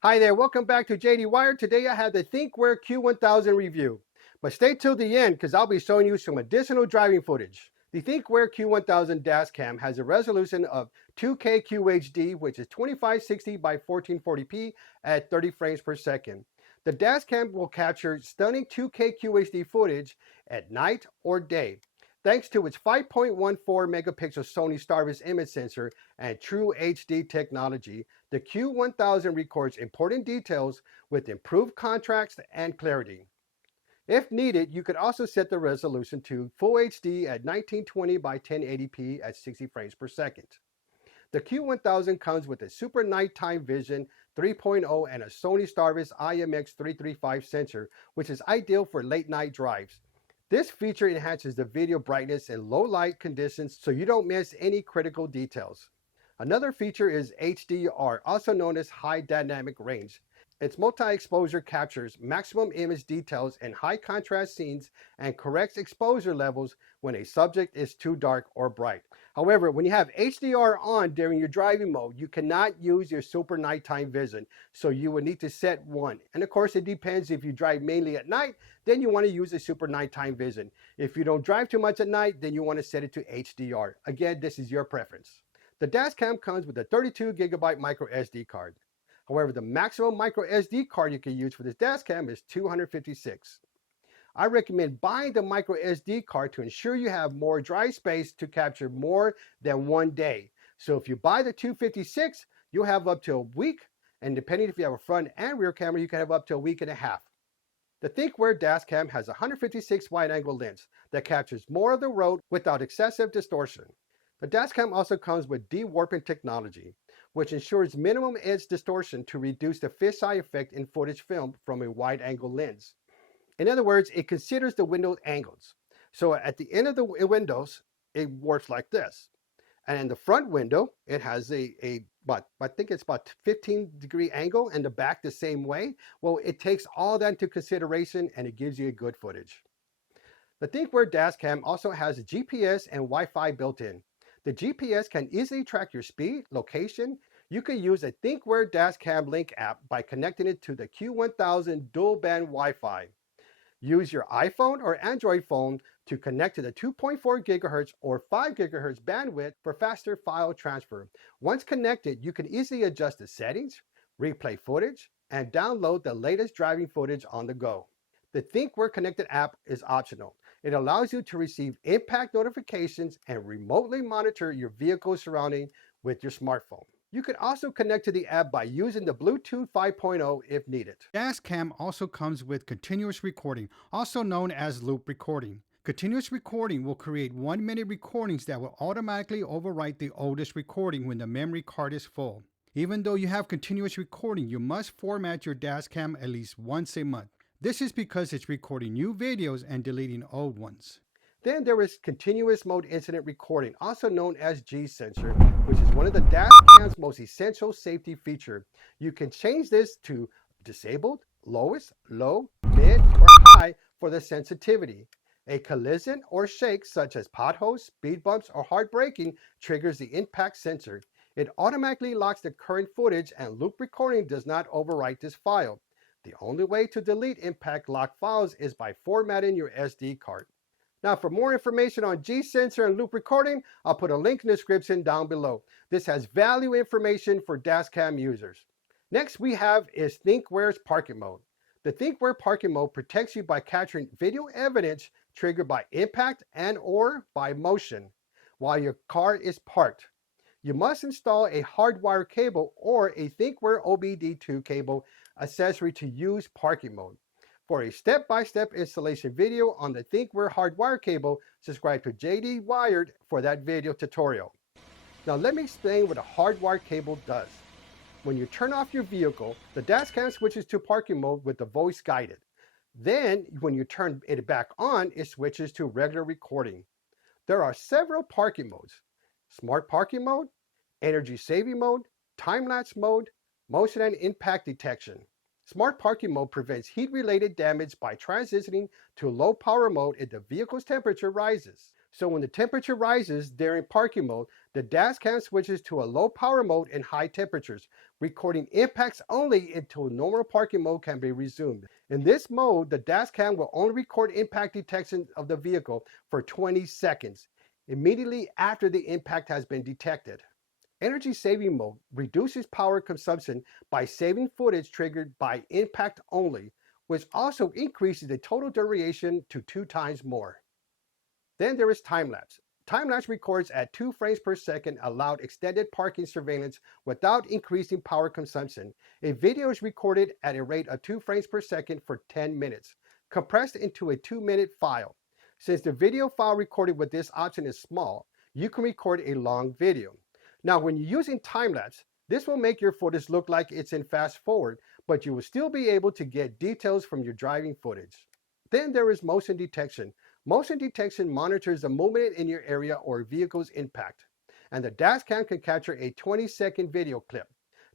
Hi there, welcome back to JD Wired. Today I have the Thinkware Q1000 review. But stay till the end because I'll be showing you some additional driving footage. The Thinkware Q1000 Dashcam has a resolution of 2K QHD, which is 2560 by 1440p at 30 frames per second. The Dashcam will capture stunning 2K QHD footage at night or day. Thanks to its 5.14 megapixel Sony Starvis image sensor and true HD technology, the Q1000 records important details with improved contrast and clarity. If needed, you could also set the resolution to Full HD at 1920 by 1080p at 60 frames per second. The Q1000 comes with a Super Nighttime Vision 3.0 and a Sony Starvis IMX335 sensor, which is ideal for late night drives. This feature enhances the video brightness in low light conditions so you don't miss any critical details. Another feature is HDR, also known as High Dynamic Range. Its multi-exposure captures maximum image details in high contrast scenes and corrects exposure levels when a subject is too dark or bright. However, when you have HDR on during your driving mode, you cannot use your Super Nighttime Vision, so you would need to set one. And of course, it depends. If you drive mainly at night, then you want to use the Super Nighttime Vision. If you don't drive too much at night, then you want to set it to HDR. Again, this is your preference. The Dashcam comes with a 32 gigabyte micro SD card. However, the maximum micro SD card you can use for this Dashcam is 256. I recommend buying the micro SD card to ensure you have more drive space to capture more than one day. So if you buy the 256, you'll have up to a week, and depending if you have a front and rear camera, you can have up to a week and a half. The Thinkware Dashcam has a 156 wide-angle lens that captures more of the road without excessive distortion. The Dashcam also comes with de-warping technology, which ensures minimum edge distortion to reduce the fisheye effect in footage filmed from a wide-angle lens. In other words, it considers the window angles. So at the end of the windows, it warps like this. And in the front window, it has I think it's about 15-degree angle, and the back the same way. Well, it takes all that into consideration and it gives you a good footage. The Thinkware Dashcam also has a GPS and Wi-Fi built in. The GPS can easily track your speed, location. You can use a Thinkware Dashcam Link app by connecting it to the Q1000 dual band Wi-Fi. Use your iPhone or Android phone to connect to the 2.4 GHz or 5 GHz bandwidth for faster file transfer. Once connected, you can easily adjust the settings, replay footage, and download the latest driving footage on the go. The Thinkware Connected app is optional. It allows you to receive impact notifications and remotely monitor your vehicle's surroundings with your smartphone. You can also connect to the app by using the Bluetooth 5.0 if needed. Dashcam also comes with continuous recording, also known as loop recording. Continuous recording will create 1-minute recordings that will automatically overwrite the oldest recording when the memory card is full. Even though you have continuous recording, you must format your Dashcam at least once a month. This is because it's recording new videos and deleting old ones. Then there is continuous mode incident recording, also known as G-Sensor, which is one of the Dashcam's most essential safety features. You can change this to disabled, lowest, low, mid, or high for the sensitivity. A collision or shake, such as potholes, speed bumps, or hard braking, triggers the impact sensor. It automatically locks the current footage, and loop recording does not overwrite this file. The only way to delete impact lock files is by formatting your SD card. Now, for more information on G-Sensor and loop recording, I'll put a link in the description down below. This has value information for Dashcam users. Next we have is Thinkware's Parking Mode. The Thinkware Parking Mode protects you by capturing video evidence triggered by impact and or by motion while your car is parked. You must install a hardwire cable or a Thinkware OBD2 cable accessory to use Parking Mode. For a step-by-step installation video on the Thinkware hardwire cable, subscribe to JD Wired for that video tutorial. Now let me explain what a hardwire cable does. When you turn off your vehicle, the Dashcam switches to parking mode with the voice guided. Then when you turn it back on, it switches to regular recording. There are several parking modes: smart parking mode, energy saving mode, time-lapse mode, motion and impact detection. Smart parking mode prevents heat-related damage by transitioning to low power mode if the vehicle's temperature rises. So when the temperature rises during parking mode, the Dashcam switches to a low power mode in high temperatures, recording impacts only until normal parking mode can be resumed. In this mode, the Dashcam will only record impact detection of the vehicle for 20 seconds, immediately after the impact has been detected. Energy saving mode reduces power consumption by saving footage triggered by impact only, which also increases the total duration to 2 times more. Then there is time-lapse. Time-lapse records at 2 frames per second allowed extended parking surveillance without increasing power consumption. A video is recorded at a rate of 2 frames per second for 10 minutes, compressed into a 2-minute file. Since the video file recorded with this option is small, you can record a long video. Now, when you're using time-lapse, this will make your footage look like it's in fast forward, but you will still be able to get details from your driving footage. Then there is motion detection. Motion detection monitors the movement in your area or vehicle's impact, and the Dashcam can capture a 20-second video clip,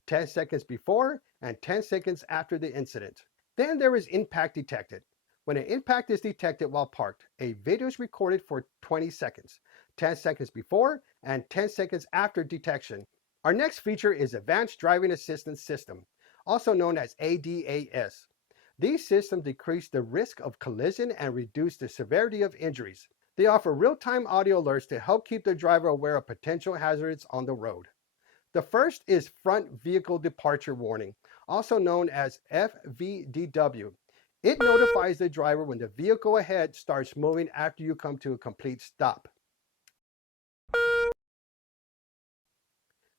10 seconds before and 10 seconds after the incident. Then there is impact detected. When an impact is detected while parked, a video is recorded for 20 seconds, 10 seconds before and 10 seconds after detection. Our next feature is Advanced Driving Assistance System, also known as ADAS. These systems decrease the risk of collision and reduce the severity of injuries. They offer real-time audio alerts to help keep the driver aware of potential hazards on the road. The first is Front Vehicle Departure Warning, also known as FVDW. It notifies the driver when the vehicle ahead starts moving after you come to a complete stop.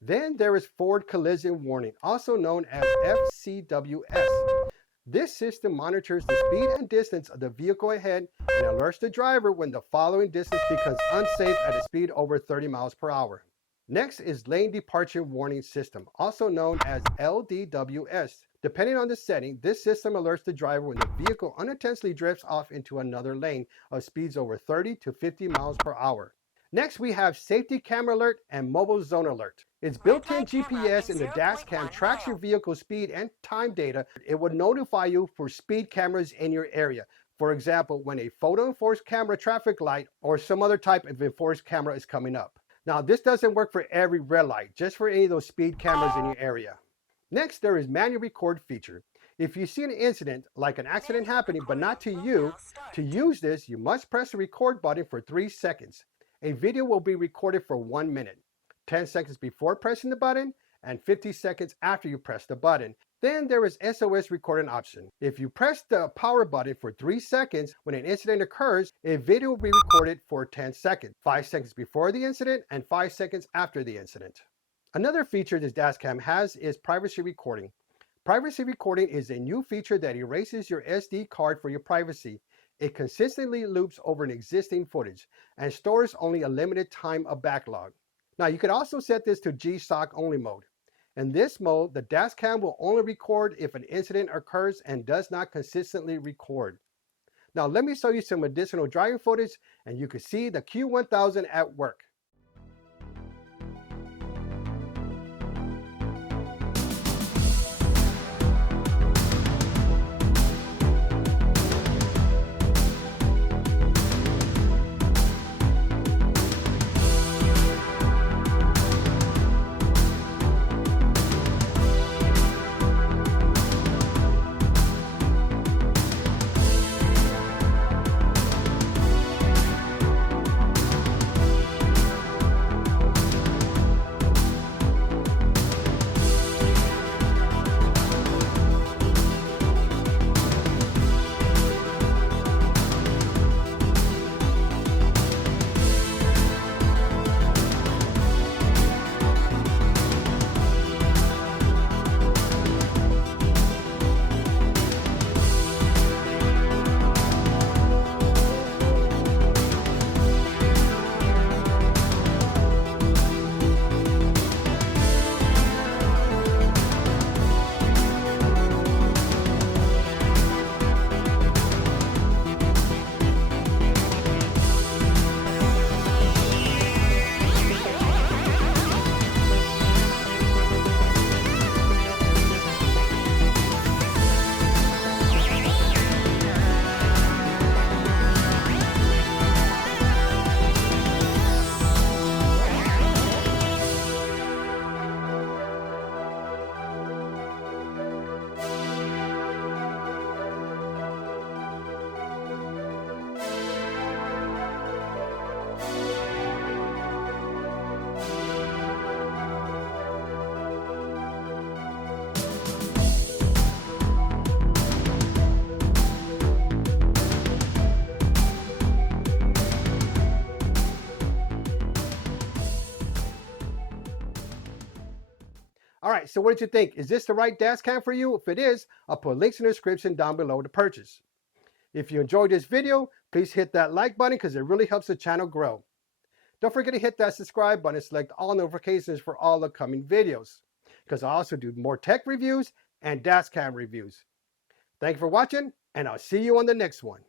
Then there is Forward Collision Warning, also known as FCWS. This system monitors the speed and distance of the vehicle ahead and alerts the driver when the following distance becomes unsafe at a speed over 30 miles per hour. Next is Lane Departure Warning System, also known as LDWS. Depending on the setting, this system alerts the driver when the vehicle unintentionally drifts off into another lane of speeds over 30 to 50 miles per hour. Next, we have Safety Camera Alert and Mobile Zone Alert. Its built-in GPS in the Dashcam tracks your vehicle speed and time data. It will notify you for speed cameras in your area. For example, when a photo-enforced camera traffic light or some other type of enforced camera is coming up. Now, this doesn't work for every red light, just for any of those speed cameras in your area. Next, there is Manual Record feature. If you see an incident, like an accident happening but not to you, to use this, you must press the record button for 3 seconds. A video will be recorded for 1 minute, 10 seconds before pressing the button, and 50 seconds after you press the button. Then there is SOS recording option. If you press the power button for 3 seconds when an incident occurs, a video will be recorded for 10 seconds, 5 seconds before the incident and 5 seconds after the incident. Another feature this Dashcam has is privacy recording. Privacy recording is a new feature that erases your SD card for your privacy. It consistently loops over an existing footage and stores only a limited time of backlog. Now, you could also set this to G-Shock only mode. In this mode, the Dashcam will only record if an incident occurs and does not consistently record. Now, let me show you some additional driving footage and you can see the Q1000 at work. All right, so what did you think? Is this the right Dashcam for you? If it is, I'll put links in the description down below to purchase. If you enjoyed this video, please hit that like button because it really helps the channel grow. Don't forget to hit that subscribe button and select all notifications for all upcoming videos, because I also do more tech reviews and Dashcam reviews. Thank you for watching, and I'll see you on the next one.